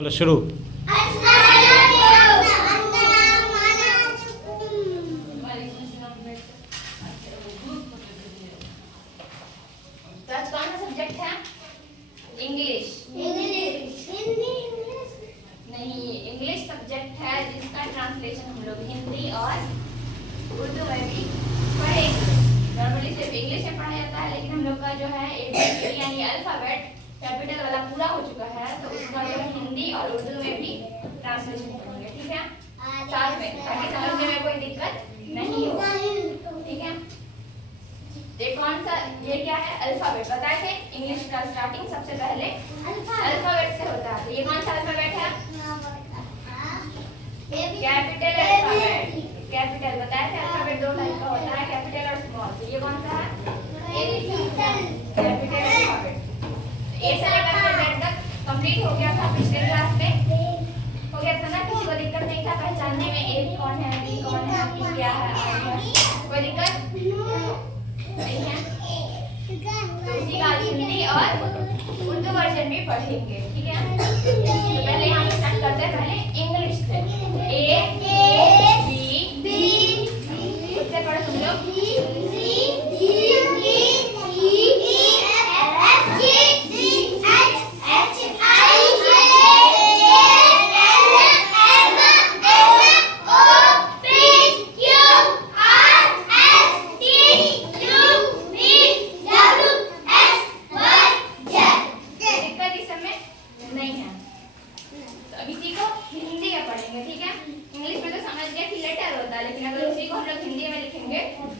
चलो शुरू। तो आज कौन सा सब्जेक्ट है? इंग्लिश। नहीं, इंग्लिश सब्जेक्ट है जिसका ट्रांसलेशन हम लोग हिंदी और उर्दू में भी पढ़ेंगे। नॉर्मली सिर्फ इंग्लिश में पढ़ा जाता है, लेकिन हम लोग का जो है ABCD यानी अल्फाबेट कैपिटल वाला पूरा हो चुका है, तो उसका जो है हिंदी और उर्दू में भी ट्रांसलेशन करेंगे। ठीक है, साथ में, ताकि समझने में कोई दिक्कत नहीं हो। ठीक है, ये क्या है? अल्फाबेट। बताए थे इंग्लिश का स्टार्टिंग सबसे पहले अल्फाबेट से होता है। तो ये कौन सा अल्फाबेट है? Capital alphabet. कैपिटल बताए थे अल्फाबेट दो टाइप का होता है, कैपिटल और स्मॉल। तो ये कौन सा है? Capital alphabet. ए से लेकर Z तक कंप्लीट हो गया था पिछले क्लास में, हो गया था ना? किसी को दिक्कत नहीं था पहचानने में A कौन है, B कौन है, P क्या है? कोई दिक्कत नहीं है? तो इसी का हिंदी और उर्दू वर्जन भी पढ़ेंगे। ठीक है, तो पहले हम स्टार्ट करते हैं पहले इंग्लिश से। A B उससे पढ़ो तुम लोग।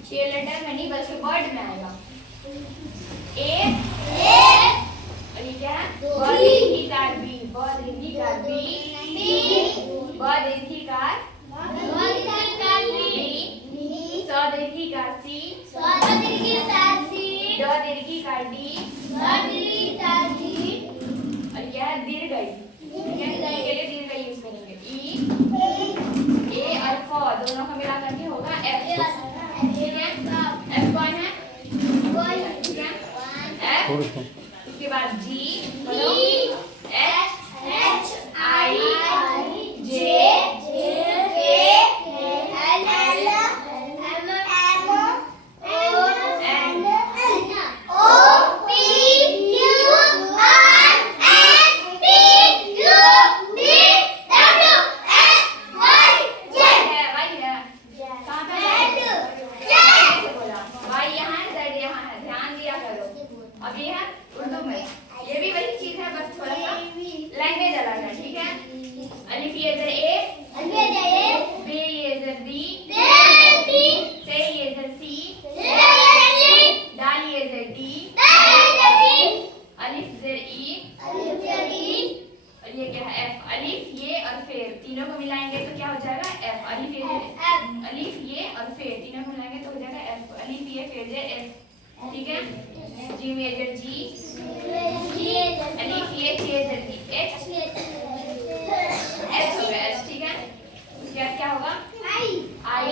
ये लेटर में नहीं बल्कि वर्ड में आएगा। ए और ये क्या है? ब दीर्घिकार बी, ब दीर्घिकार बी, ब दीर्घिकार बी, स दीर्घिकार सी, ड दीर्घिकार डी, और क्या है? दीर्घई। के लिए दीर्घई यूज करेंगे। ई ए और फ दोनों को मिला करके होगा एफ। ठीक है, F कौन है? ठीक है, F। उसके बाद G, बोलो। H I J K L M N O P Q R S T U V W X Y Z। Y है कहाँ पे है? भाई यहाँ है, Z यहाँ है, ध्यान दिया करो। अब ये है उर्दू में, ये भी वही चीज है, बस थोड़ा सा लैंग्वेज अलग है। ठीक है, अलिफ ये इधर A, बे ये इधर B, से ये इधर C, दाल ये इधर D, अलिफ इधर E, और ये क्या है? F। अलिफ ये और फेर तीनों को मिलाएंगे तो क्या हो जाएगा? F। अलिफ ये और फेर तीनों को मिलाएंगे तो हो जाएगा F। अलिफ ये फेर जे F। ठीक है, जी में इधर G, अलिफ ये चे इधर H, H हो गया H। ठीक है, उसके बाद क्या होगा? I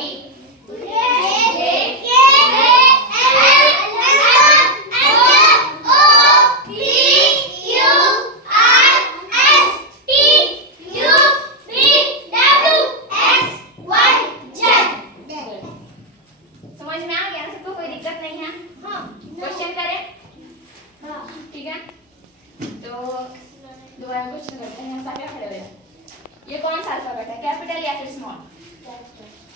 समझ में आ गया सबको? कोई दिक्कत नहीं है? क्वेश्चन करें? ठीक है, तो दोबारा क्वेश्चन करते हैं। यहाँ पे खड़े हो जाए। ये कौन सा अल्फाबेट है? कैपिटल या फिर स्मॉल?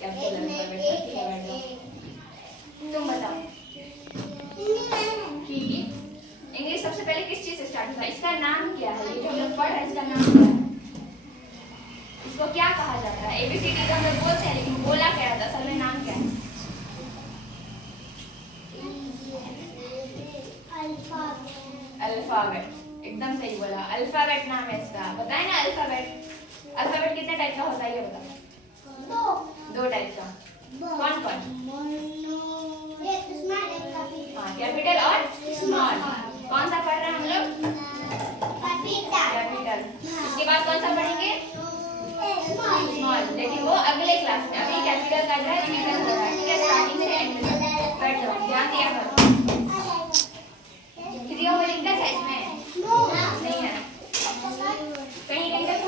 कैपिटल अल्फाबेट है। ठीक है, बैठ जाओ। तुम बताओ कि इंग्लिश सबसे पहले किस चीज से स्टार्ट हुआ? इसका नाम क्या है? ये जो हम लोग पढ़ रहे हैं इसका नाम क्या है? इसको क्या कहा जाता है? ABCD तो हम लोग बोलते हैं, लेकिन बोला क्या जाता है? असल में नाम क्या है? अल्फाबेट। एकदम सही बोला, अल्फाबेट नाम है इसका। बताए ना अल्फाबेट। अल्फाबेट कितने टाइप का होता है ये बताओ? दो टाइप का। कौन कौन? हाँ, कैपिटल और स्मॉल। कौन सा पढ़ रहे हैं हम लोग? कैपिटल। इसके बाद कौन सा पढ़ेंगे? स्मॉल, लेकिन वो अगले क्लास में। अभी कैपिटल का जो है रिवीजन हो रहा है। ठीक है, स्टार्टिंग से एंड तक बैठ जाओ, ध्यान दिया करो। किसी को दिक्कत है इसमें? नहीं है। कहीं कहीं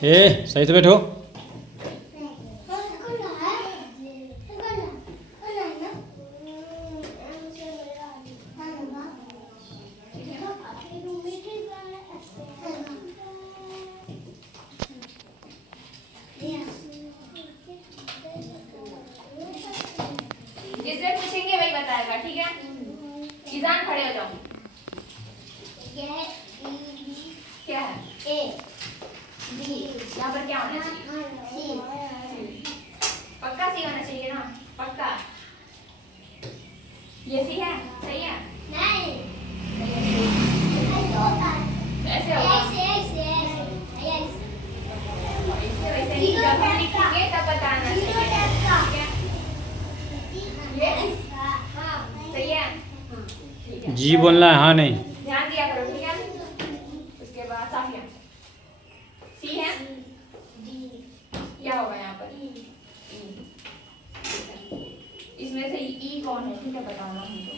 सही से बैठो। जिससे पूछेंगे वही बताएगा, ठीक है। ईजान खड़े हो जाओ। क्या है? A B. यहाँ पर क्या होना चाहिए? पक्का सी होना चाहिए ना, पक्का। ये सी है, सही है? नहीं ऐसे होगा। इससे वैसे नहीं, जब हम लिखेंगे तब बताना चाहिए, ठीक है? ये सही है? ठीक है। जी बोलना है, हाँ नहीं। ध्यान दिया करो, ठीक है। उसके बाद साफिया सी है, क्या होगा यहाँ पर? ई। इसमें से ई कौन है, ठीक है, बताना हमको।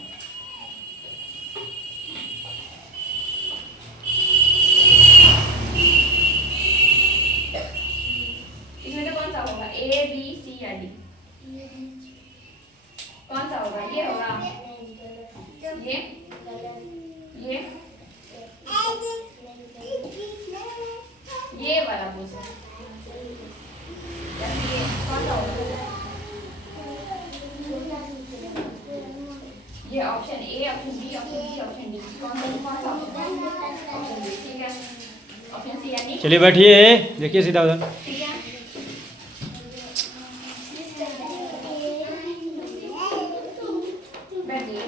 इसमें से कौन सा होगा? ए बी सी या डी? कौन सा होगा? ये होगा, ये वाला पूछो। ये कौन सा होगा? ये option A, option B, option C, option D. कौन सा ऑप्शन डी, ठीक है। ऑप्शन सी यानी, चलिए बैठिए, देखिए सीधा उधर। ठीक है। बैठिए,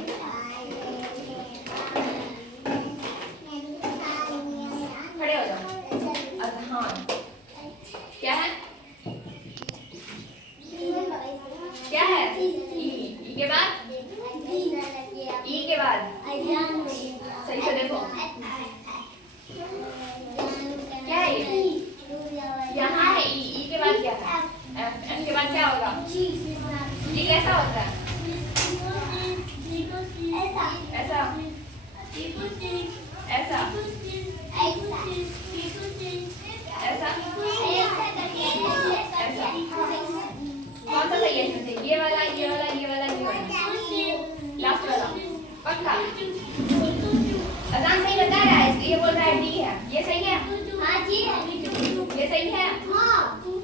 खड़े हो जाओ। अजहान क्या है? क्या है? ई के बाद, ई के बाद सही से देखो, क्या है ये? यहाँ है ई के बाद क्या है? एफ। एफ के बाद क्या होगा? ये कैसा होता है? ऐसा, ऐसा, ऐसा, ऐसा। कौन सा सही है इसमें से? ये वाला, ये वाला, ये वाला, ये वाला, लास्ट वाला, पक्का। अजान सही बता रहा है, ये बोल रहा है डी है। ये सही है? ये सही है?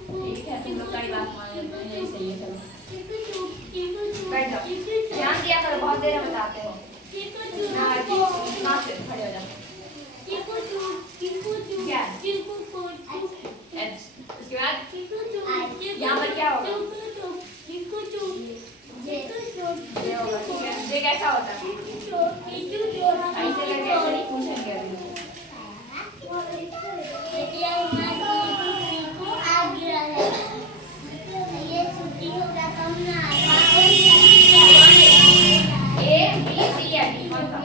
ठीक है, तुम लोग कड़ी बात मान लेते हैं, यही सही है। चलो बैठ जाओ, ध्यान दिया करो, बहुत देर में बताते हो ना। खड़े हो जाओ। क्या? एच। उसके बाद यहाँ पर क्या होगा? ये होगा, ठीक है। ये कैसा होता है? ऐसे करके ऐसे नहीं पूछेंगे अभी। ए बी सी या डी, कौन सा?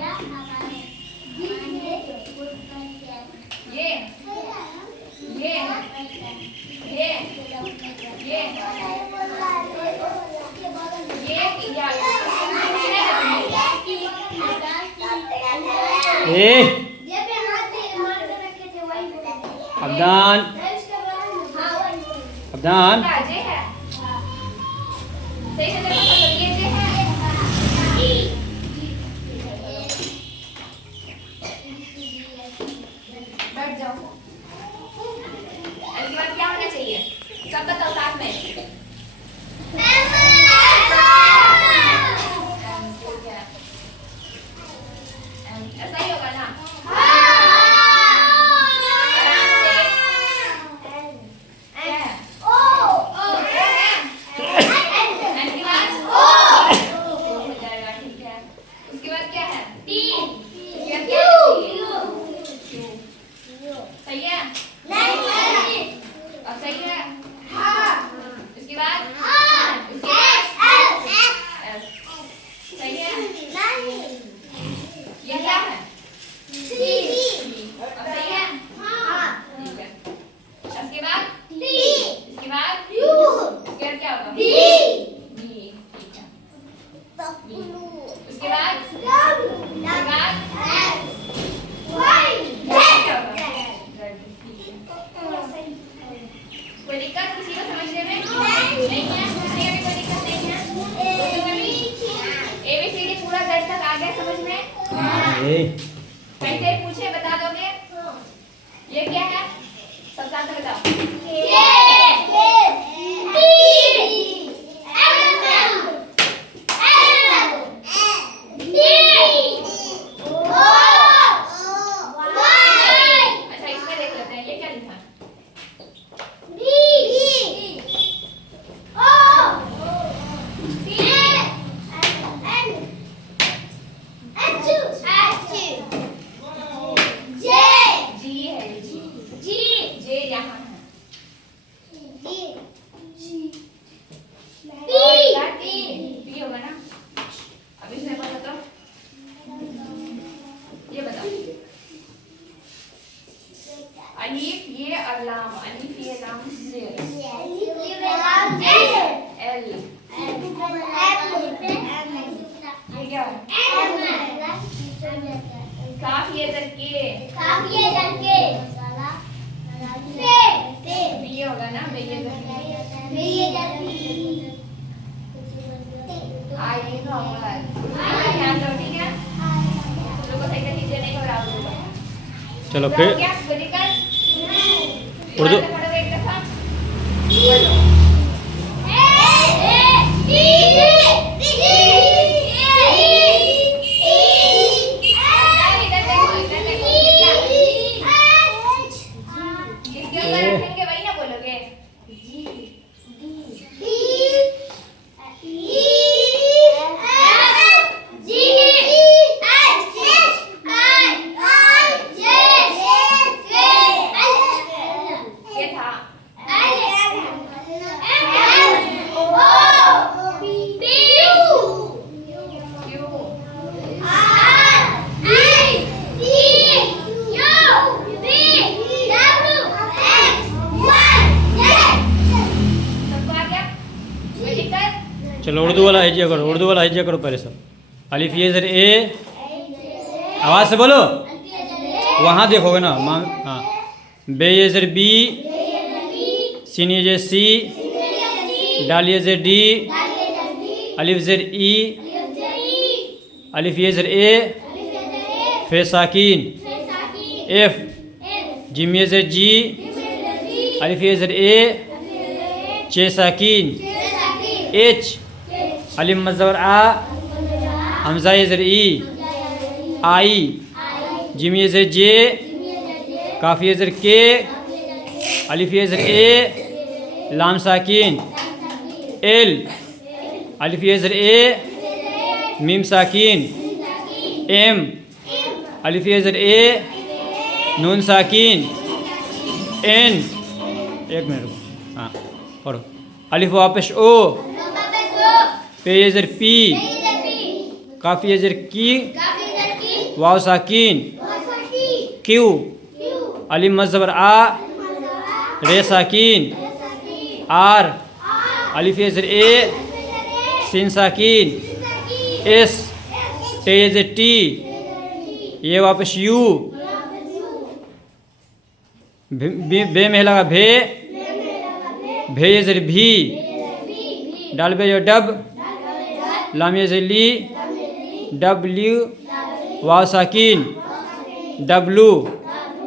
ये अब्दान, अब्दान, जे है, सही से देखो, ये जे है। बैठ जाओ। इसके बाद क्या होना चाहिए? सब बताओ साथ में। ऐसा ही होगा ना? आराम से। क्या है? ए कैसे पूछे बता दोगे? ये क्या है? सबसे आगे बताओ। अच्छा इसमें देख लेते हैं ये क्या लिखा है? जी है जी। जे यहाँ है। पी होगा ना? अब इसमें बताओ तो। ये बताओ। अलीफ ये और लाम। अलीफ ये लाम जेर। एल ये क्या है? काफ ये दर के। बी होगा ना? बे ये दर के। आई ये होगा। ध्यान दो ठीक है? तुम लोग को सही से नीचे नहीं हो रहा होगा। चलो फिर क्या बोलिकर? उर्दू पढ़ोगे एक दफा? बोलो। इधर देखो इधर देखो इसके ऊपर रखेंगे वही ना बोलोगे? ये था क्यों? सबको आ गया? बोलिकर? चलो उर्दू वाला हिज्जा करो, उर्दू वाला हिज्जा करो पहले सब। अलिफ ये जर ए, आवाज़ से बोलो, वहाँ देखोगे ना माँ। हाँ, बे ये जर बी, सीन ये जर सी, डाल ये जर डी, अलिफ जर ई, अलिफ ये जर ए, फे साकिन, एफ, जिम ये जर जी, अलिफ ये जर ए, चे साकिन, एच, अलिफ मज़बर आ, हमज़ा ये जर ई, आई, जिम ये जर जे, काफ ये जर के, अलिफ ये जर ए, लाम साकिन, एल, अलिफ ये जर ए, मीम साकिन, एम, अलिफ ये जर ए, नून साकिन, एन, एक मिनट रुको, हाँ पढ़ो। अलिफ वापस ओ, पे ये जर पी, काफ ये जर की, वाव साकिन, क्यू, अलिफ मज़बर आ, रे साकिन, आर, अलिफ ये जर ए, सिन साकिन, एस, टे ये जर टी, ये वापस यू, बे में लगा भे, भे ये जर भी, डाल बे जो डब, लाम ये जर ली, डब्ल्यू, वाव साकिन, डब्लू,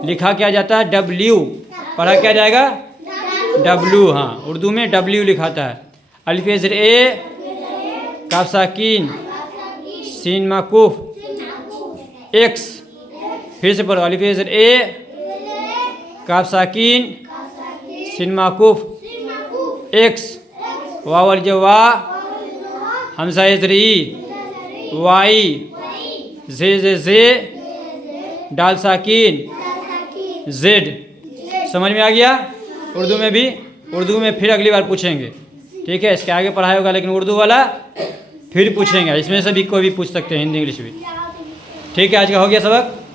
लिखा क्या जाता है? डब्ल्यू, पढ़ा क्या जाएगा? डब्लू। हाँ, उर्दू में डब्ल्यू लिखाता है। अलिफ ये जर ए, काफ साकिन, सीन माकूफ, एक्स, फिर से पढ़ो। अलिफ ये जर ए, काफ साकिन, सीन माकूफ, एक्स, वाव अल जवा, हमज़ा ये जर ई, वाई, जे जे जे, डाल साकिन, जेड। समझ में आ गया? उर्दू में भी, उर्दू में फिर अगली बार पूछेंगे, ठीक है? इसके आगे पढ़ाई होगा, लेकिन उर्दू वाला फिर पूछेंगे। इसमें से भी कोई भी पूछ सकते हैं, हिंदी इंग्लिश भी। ठीक है, आज का हो गया सबक।